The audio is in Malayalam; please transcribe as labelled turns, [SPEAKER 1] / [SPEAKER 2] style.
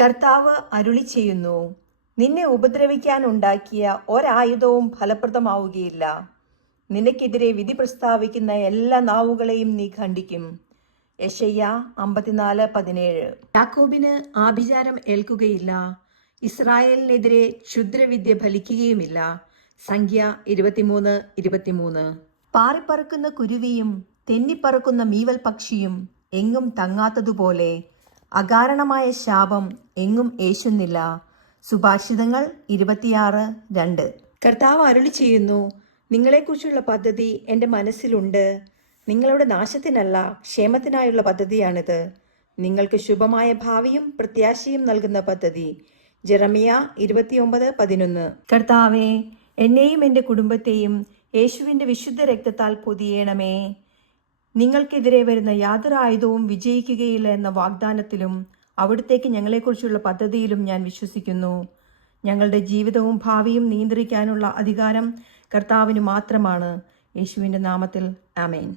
[SPEAKER 1] കർത്താവ് അരുളി ചെയ്യുന്നു നിന്നെ ഉപദ്രവിക്കാൻ ഉണ്ടാക്കിയ ഒരായുധവും ഫലപ്രദമാവുകയില്ല. നിനക്കെതിരെ വിധി പ്രസ്താവിക്കുന്ന എല്ലാ നാവുകളെയും നീ ഖണ്ഡിക്കും. യശയ്യ അമ്പത്തിനാല് പതിനേഴ്. യാക്കോബിന് ആഭിചാരം ഏൽക്കുകയില്ല ഇസ്രായേലിനെതിരെ ക്ഷുദ്രവിദ്യ ഫലിക്കുകയുമില്ല. സംഖ്യ ഇരുപത്തിമൂന്ന് ഇരുപത്തിമൂന്ന്. പാറിപ്പറക്കുന്ന കുരുവിയും തെന്നിപ്പറക്കുന്ന മീവൽ പക്ഷിയും എങ്ങും തങ്ങാത്തതുപോലെ അകാരണമായ ശാപം എങ്ങും ഏശുന്നില്ല. സുഭാഷിതങ്ങൾ ഇരുപത്തിയാറ് രണ്ട്. കർത്താവ് അരുളി ചെയ്യുന്നു നിങ്ങളെക്കുറിച്ചുള്ള പദ്ധതി എന്റെ മനസ്സിലുണ്ട്. നിങ്ങളുടെ നാശത്തിനല്ല ക്ഷേമത്തിനായുള്ള പദ്ധതിയാണിത്. നിങ്ങൾക്ക് ശുഭമായ ഭാവിയും പ്രത്യാശയും നൽകുന്ന പദ്ധതി. ജെറമിയ ഇരുപത്തിയൊമ്പത് പതിനൊന്ന്. കർത്താവെ എന്നെയും എന്റെ കുടുംബത്തെയും യേശുവിന്റെ വിശുദ്ധ രക്തത്താൽ പൊതിയണമേ. നിങ്ങൾക്കെതിരെ വരുന്ന യാതൊരു ആയുധവും വിജയിക്കുകയില്ല എന്ന വാഗ്ദാനത്തിലും അവിടത്തേക്ക് ഞങ്ങളെക്കുറിച്ചുള്ള പദ്ധതിയിലും ഞാൻ വിശ്വസിക്കുന്നു. ഞങ്ങളുടെ ജീവിതവും ഭാവിയും നിയന്ത്രിക്കാനുള്ള അധികാരം കർത്താവിന് മാത്രമാണ്. യേശുവിന്റെ നാമത്തിൽ. ആമേൻ.